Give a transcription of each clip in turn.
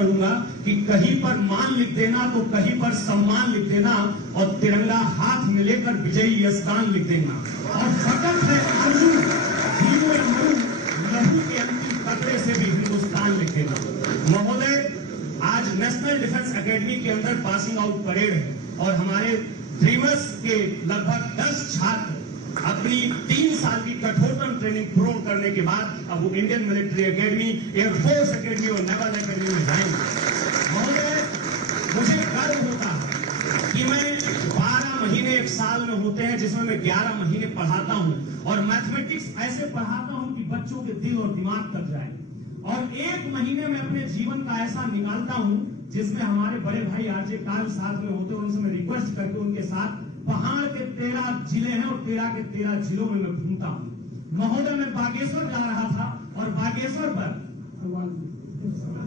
करूंगा कि कहीं पर मान लिख देना तो कहीं पर सम्मान लिख देना, और तिरंगा हाथ में लेकर विजयी यशगान लिख देना। और फकत है आरज़ू, हीरो मरू, लहू के अंतिम कतरे से भी हिंदुस्तान लिख देना। महोदय, आज नेशनल डिफेंस एकेडमी के अंदर पासिंग आउट परेड है और हमारे ड्रीमर्स के लगभग 10 छात्र अपनी 3 साल की कठोरतम ट्रेनिंग पूर्ण करने के बाद अब वो Indian military academy, air force academy और नेवल एकेडमी में जाएंगे। महोदय, मुझे गर्व होता है कि मैं 12 महीने एक साल में होते हैं जिसमें मैं 11 महीने पढ़ाता हूं, और मैथमेटिक्स ऐसे पढ़ाता हूं कि बच्चों के दिल और दिमाग तक जाए, और 1 महीने में अपने जीवन का ऐसा निकालता हूं जिसमें हमारे बड़े भाई आरजे काल साथ में होते हैं, उनसे मैं रिक्वेस्ट करके उनके साथ पहाड़ के 13 जिले हैं और 13 के 13 जिलों में मैं घूमता हूं। महोदय, मैं बागेश्वर जा रहा था और बागेश्वर पर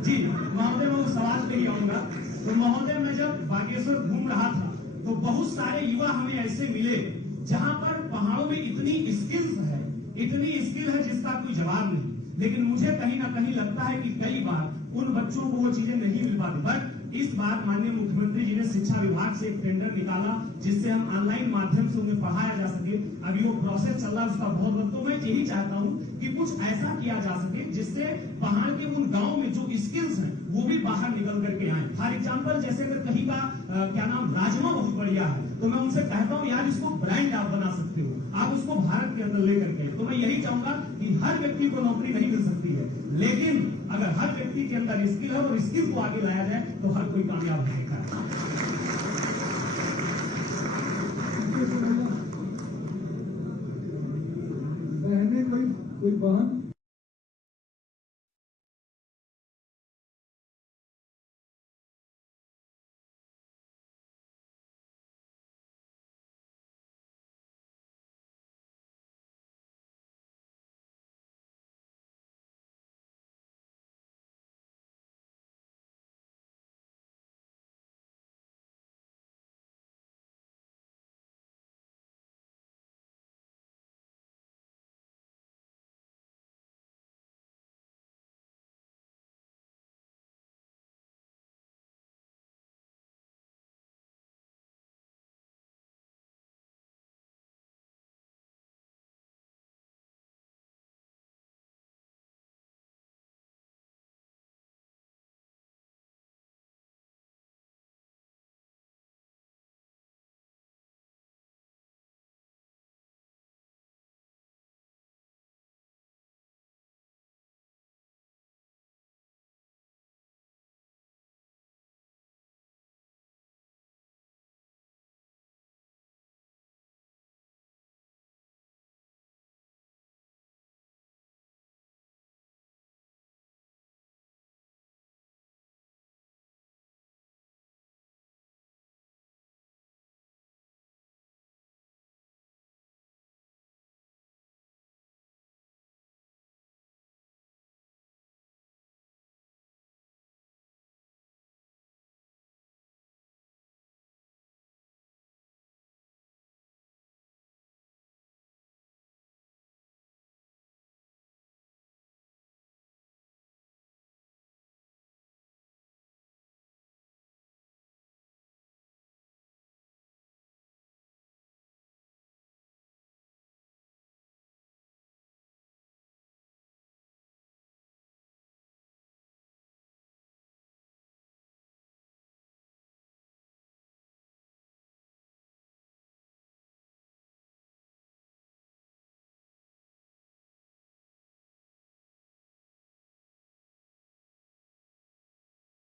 जी महोदय, मैं उस सवाल पे ही आऊंगा। तो महोदय, मैं जब बागेश्वर घूम रहा था तो बहुत सारे युवा हमें ऐसे मिले जहां पर पहाड़ों में इतनी स्किल है जिसका कोई जवाब नहीं, लेकिन मुझे कहीं ना कहीं लगता है कि कई बार उन बच्चों को वो चीजें नहीं मिल पाती। बट इस बार माननीय मुख्यमंत्री जी ने शिक्षा विभाग से एक टेंडर निकाला जिससे हम ऑनलाइन माध्यम से उन्हें पढ़ाया जा सके। अभी वो प्रोसेस चल रहा है उसका बहुत, तो मैं यही चाहता हूं कि कुछ ऐसा किया जा सके जिससे पहाड़ के उन गांव में जो स्किल्स हैं वो भी बाहर निकल करके आए। फॉर एग्जाम्पल, जैसे अगर कहीं का क्या नाम राजमा बहुत बढ़िया है तो मैं उनसे कहता हूं यार इसको ब्रांड आप बना सकते हो, आप उसको भारत के अंदर लेकर के। तो मैं यही चाहूंगा कि हर व्यक्ति को नौकरी नहीं मिल सकती है, लेकिन अगर हर व्यक्ति के अंदर स्किल है और स्किल को आगे लाया जाए तो हर कोई कामयाब रहेगा। बहने कोई बहन